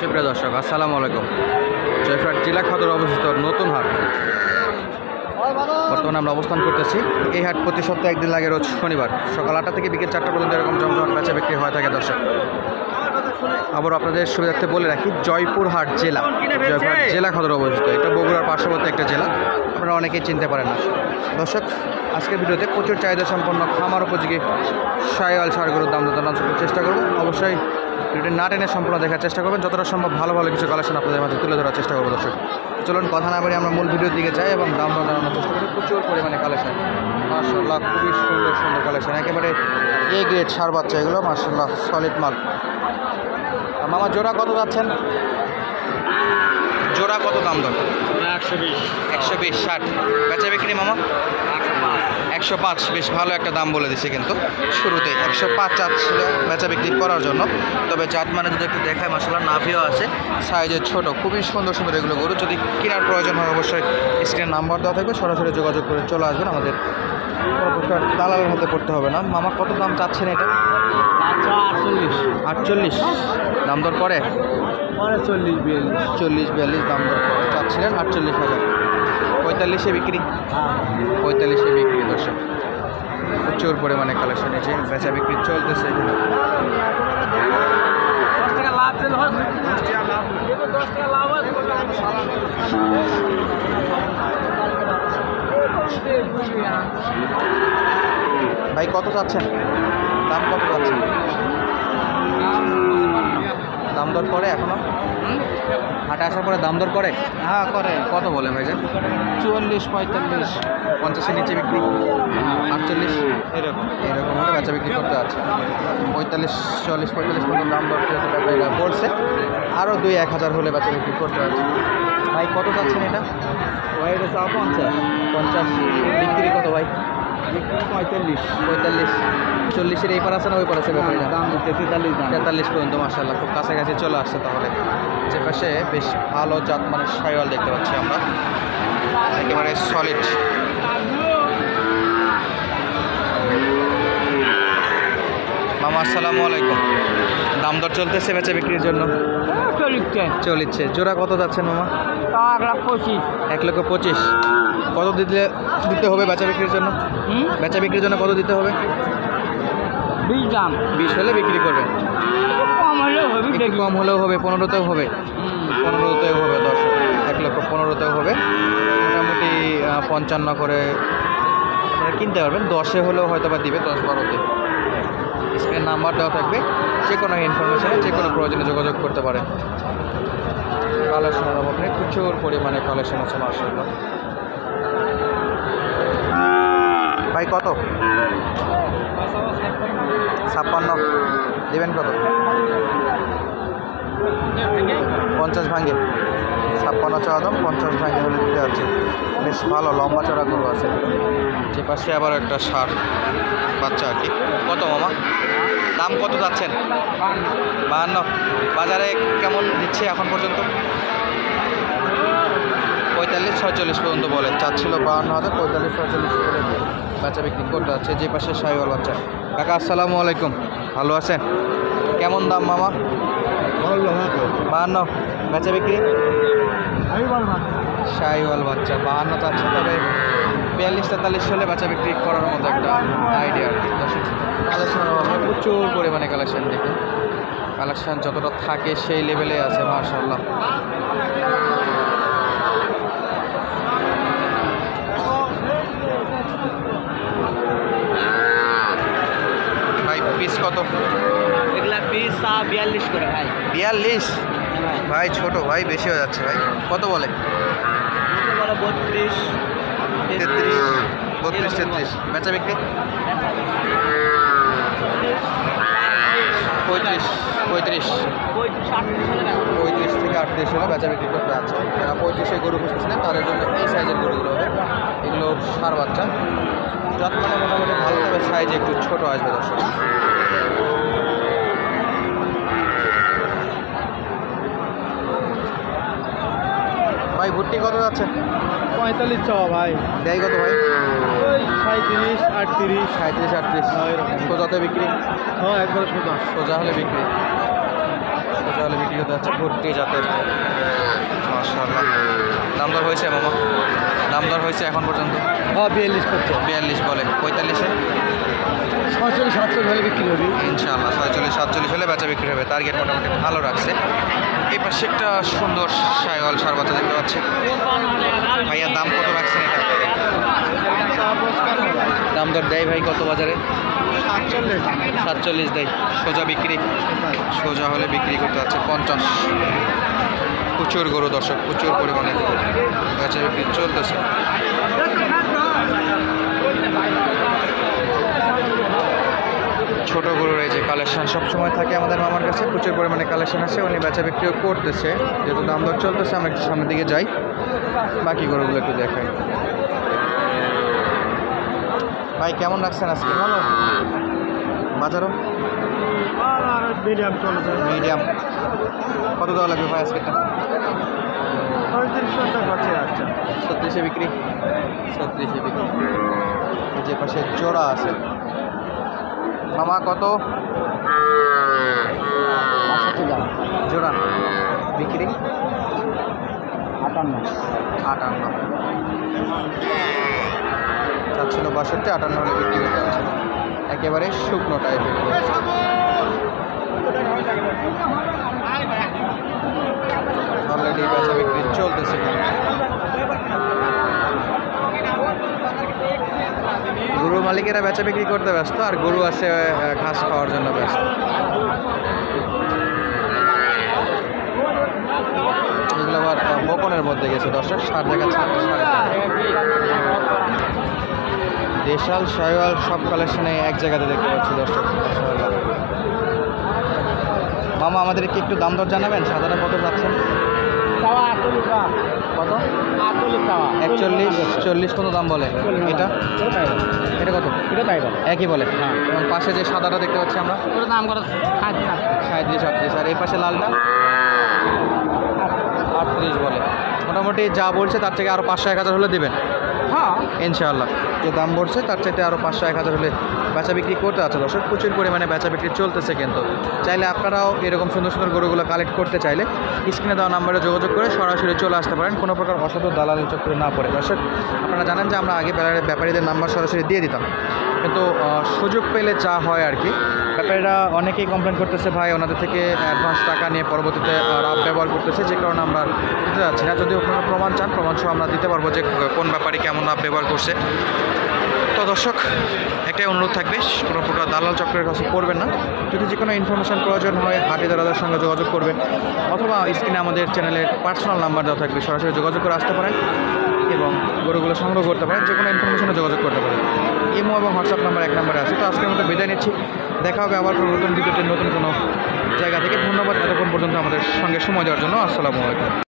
সুপ্রিয় দর্শক, আসসালামু আলাইকুম। জয়পুরহাট জেলা সদর অবস্থিত নতুন হাট। বর্তমানে আমরা অবস্থান করতেছি। এই হাট প্রতি সপ্তাহে একদিন লাগে, রোজ শনিবার সকাল 8টা থেকে বিকেল 4টা পর্যন্ত এরকম জমজমাট বেচা বিক্রি হয়ে থাকে। দর্শক, আবার আপনাদের সুবিধার্থে বলে রাখি, জয়পুরহাট জেলা সদর অবস্থিত। এটা বগুড়ার পার্শ্ববর্তী একটা জেলা, আপনারা অনেকেই চিনতে পারেন না। দর্শক, আজকের ভিডিওতে প্রচুর চাহিদা সম্পন্ন খামার উপযোগী শাহিওয়াল ষাঁড় গরুর দাম জানার চেষ্টা করব। অবশ্যই ভিডিওটি না টেনে সম্পূর্ণ দেখার চেষ্টা করবেন, যতটা সম্ভব ভালো ভালো কিছু কালেকশন আপনাদের মাঝে তুলে ধরার চেষ্টা করবো। দর্শক, চলুন কথা না বলে আমরা মূল ভিডিওর দিকে যাই এবং দাম দর জানানোর চেষ্টা করি। প্রচুর পরিমাণে কালেকশন, মাশাআল্লাহ, খুবই সুন্দর সুন্দর কালেকশন, একেবারে এ গ্রেড ষাঁড় বাচ্চা এগুলো, মাশাআল্লাহ সলিড মাল। মামা, জোড়া কত যাচ্ছেন? জোড়া কত দাম দর? 120 120 60 বেচা বিক্রি মামা 105। বেশ ভালো একটা দাম বলে দিছে, কিন্তু শুরুতে 105 চাচ্ছিল বেচা বিক্রি করার জন্য। তবে জাত মানে যদি একটু দেখায়, মাশাআল্লাহ নাভিও আছে, সাইজের ছোট, খুবই সুন্দর সুন্দর এগুলো গরু। যদি কেনার প্রয়োজন হয় অবশ্যই স্ক্রিনে নাম্বার দেওয়া থাকবে, সরাসরি যোগাযোগ করে চলে আসবেন। আমাদের দালালের হাতে পড়তে হবে না। মামা, কত দাম চাচ্ছেন এটা? 48 দাম দর করে 40-42 দাম দর করে চাচ্ছিলেন 48,000। 45-এ বিক্রি, 45-এ বিক্রি। দর্শক, প্রচুর পরিমাণে কালেকশন আছে, বেচা বিক্রি চলতেছে। ভাই, কত চাচ্ছেন? দাম কত চাচ্ছেন? দাম দর করে এখনো? হাটে আসার পরে দাম দর করে? হ্যাঁ করে। কত বলে ভাইজান? 44-45 50-এর নিচে বিক্রি, 48 এরকম হলে বেচা বিক্রি করতে আছে। 45-45 পর্যন্ত দাম দর যেহেতু ব্যাপারীরা পড়ছে, আরও 2-1 হাজার হলে বেচা বিক্রি করতে আছে। ভাই, কত চাচ্ছেন এটা? ভাই এটা 50 বিক্রি কত ভাই? 45 40-এর এই পার আছে না ওই পার আছে ব্যাপারীরা? দাম 43 পর্যন্ত। মাশাআল্লাহ, খুব কাছাকাছি চলে আসছে। তাহলে যে পাশে বেশ ভালো জাত মানে শাহিওয়াল দেখতে পাচ্ছি আমরা, একেবারে সলিড। মামা, আসসালামু আলাইকুম। দাম দর চলতেছে বেচা বিক্রির জন্য? চলছে। জোড়া কত যাচ্ছেন মামা? 1,25,000। কত দিতে হবে বেচা বিক্রির জন্য? বেচা বিক্রির জন্য কত দিতে হবে? 20 হলে বিক্রি করবেন? একটু কম হলেও হবে, 15তেও হবে। 15তেও হবে। দর্শক, 1,15,000তেও হবে। মোটামুটি 55 করে আপনারা কিনতে পারবেন। 10-এ হলেও হয়তো বা দিবে, 10-12-তে। স্ক্রিনে নাম্বার দেওয়া থাকবে, যে কোনো ইনফরমেশনে যে কোনো প্রয়োজনে যোগাযোগ করতে পারেন। কালেকশনের অভাব নেই, প্রচুর পরিমাণে কালেকশন আছে মাশাআল্লাহ। ভাই, কত? 56 দেবেন? কত? 50 ভাঙে? 56 চাওয়া দাম, 50 ভাঙে হলে দিতে আছে। বেশ ভালো লম্বা চড়া গরু আছে। যে পাশে আবার একটা ষাঁড় বাচ্চা আর কি। কত মামা, দাম কত যাচ্ছেন? 52। বাজারে কেমন দিচ্ছে এখন পর্যন্ত? 45-46 পর্যন্ত বলে। চাচ্ছিল 52,000, 45-46 করে বেচা বিক্রি করতে যাচ্ছে। যে পাশে শাহিওয়াল বাচ্চা। কাকা, আসসালামু আলাইকুম, ভালো আছেন? কেমন দাম মামা? 52 বেচা বিক্রি। শাহিওয়াল বাচ্চা 52 চাচ্ছে, তবে 42-43 হলে বেচা বিক্রি করার মতো একটা আইডিয়া আর কি। কালেকশনের অভাবে প্রচুর পরিমাণে কালেকশন। দেখুন, কালেকশন যতটা থাকে সেই লেভেলে আছে মাশাআল্লাহ। ভাই, পিস কত? এগুলা পিস 42 করে ভাই। 42? ভাই ছোট ভাই, বেশি হয়ে যাচ্ছে ভাই। কত বলে? 32, 33 বেচা বিক্রি 35 থেকে 38 হলে বেচা বিক্রি করতে আছে। যারা 35-এ গরু খুঁজতেছিলেন তাদের জন্য এই সাইজের গরুগুলো হবে। এগুলো ষাঁড় বাচ্চা, জাত মানে মোটামুটি ভালো, তবে সাইজ একটু ছোট আসবে। দর্শক, ভাই, ভুট্টি কত যাচ্ছে? 45 চাওয়া ভাই। দেয় কত ভাই? 37, 38, 37-38 সোজাতে বিক্রি? হ্যাঁ, একবার সোজা হলে বিক্রি। সোজা হলে বিক্রি হতে যাচ্ছে ভর্তি জাতের। মাশাআল্লাহ। দাম দর হয়েছে মামা? দাম দর হয়েছে এখন পর্যন্ত? 42 করছে। 42 বলে, 45-এ 47 47 হলে বিক্রি হবে ইনশাআল্লাহ। 47 47 হলে বেচা বিক্রি হবে। টার্গেট মোটামুটি ভালো রাখছে। এই পাশে একটা সুন্দর শাইওয়াল ষাঁড় বাচ্চা দেখতে পাচ্ছি। ভাইয়া দাম কত রাখছেন এটা? দাম দর দেয় ভাই কত বাজারে? 47 দেয়। সোজা বিক্রি? সোজা হলে বিক্রি করতে যাচ্ছে 50। প্রচুর গরু দর্শক, প্রচুর পরিমাণে গরু বেচা বিক্রি চলতেছে। ছোট গরুর এই যে কালেকশন সবসময় থাকে আমাদের মামার কাছে, প্রচুর পরিমাণে কালেকশন আছে। উনি বেচা বিক্রিও করতেছে, যেহেতু দাম দর চলতেছে। আমরা একটু সামনের দিকে যাই, বাকি গরুগুলো একটু দেখাই। ভাই কেমন রাখছেন আজকে? ভালো বাজারও মিডিয়াম চলছে। মিডিয়াম। কত দেওয়া লাগবে ভাই আজকে? 37 টাকা আছে। আচ্ছা 36-এ বিক্রি? 36-এ বিক্রি। এই যে পাশে জোড়া আছে। মামা কত জোড়া বিক্রি? 58 58 চাচ্ছিল 62, 58 হলে বিক্রি করতে হচ্ছে। একেবারে শুকনো টাইপের। অলরেডি বেচা বিক্রি চলতেছে। গরু মালিকেরা বেচা বিক্রি করতে ব্যস্ত, আর গরু আছে ঘাস খাওয়ার জন্য ব্যস্ত। এগুলো আবার বকনের মধ্যে গেছে দর্শক। 60 দেখাচ্ছে। দেশাল শাইওয়াল সব কালেকশনে এক জায়গাতে দেখতে পাচ্ছি দর্শক। মাশাআল্লাহ। মামা আমাদেরকে একটু দাম দর জানাবেন? সাধারণ কত যাচ্ছেন? কত? 41 40 কত দাম বলে? এটা এটা কত? একই বলে। এবং পাশে যে সাদাটা দেখতে পাচ্ছি আমরা, 37 38। আর এই পাশে লালটা 38 বলে। মোটামুটি যা বলছে তার থেকে আরও 500 1000 হলে দেবেন ইনশাআল্লাহ। যে দাম বলছে তার চাইতে আরও 500 1000 হলে বেচা বিক্রি করতে আছে দর্শক। প্রচুর পরিমাণে বেচা বিক্রি চলতেছে। কিন্তু চাইলে আপনারাও এরকম সুন্দর সুন্দর গরুগুলো কালেক্ট করতে চাইলে স্ক্রিনে দেওয়া নাম্বারে যোগাযোগ করে সরাসরি চলে আসতে পারেন, কোনো প্রকার অসাধু দালালি চক্করে না পড়ে। দর্শক আপনারা জানেন যে আমরা আগে ব্যাপারীদের নাম্বার সরাসরি দিয়ে দিতাম, কিন্তু সুযোগ পেলে যা হয় আর কি। ব্যাপারীরা অনেকেই কমপ্লেন করতেছে ভাই ওনাদের থেকে অ্যাডভান্স টাকা নিয়ে পরবর্তীতে রাব ব্যবহার করতেছে, যে কারণে আমরা দিতে যাচ্ছি না। যদি আপনারা প্রমাণ চান, প্রমাণ সহ আমরা দিতে পারবো যে কোন ব্যাপারী কেমন রাব ব্যবহার করছে। তো দর্শক একটাই অনুরোধ থাকবে, কোনো প্রকার দালাল চক্রের কাছে করবেন না। যদি যে কোনো ইনফরমেশান প্রয়োজন হয় হাটিদারদের সঙ্গে যোগাযোগ করবেন, অথবা স্ক্রিনে আমাদের চ্যানেলের পার্সোনাল নাম্বার দেওয়া থাকবে, সরাসরি যোগাযোগ করে আসতে পারেন এবং গরুগুলো সংগ্রহ করতে পারেন। যে কোনো ইনফরমেশনে যোগাযোগ করতে পারেন। ইমো এবং হোয়াটসঅ্যাপ নাম্বার এক নাম্বারে আছে। তো আজকের মতো বিদায় নিচ্ছি, দেখা হবে আবার নতুন ভিডিওতে নতুন কোনো জায়গা থেকে। ধন্যবাদ এতক্ষণ পর্যন্ত আমাদের সঙ্গে সময় দেওয়ার জন্য। আসসালামু আলাইকুম।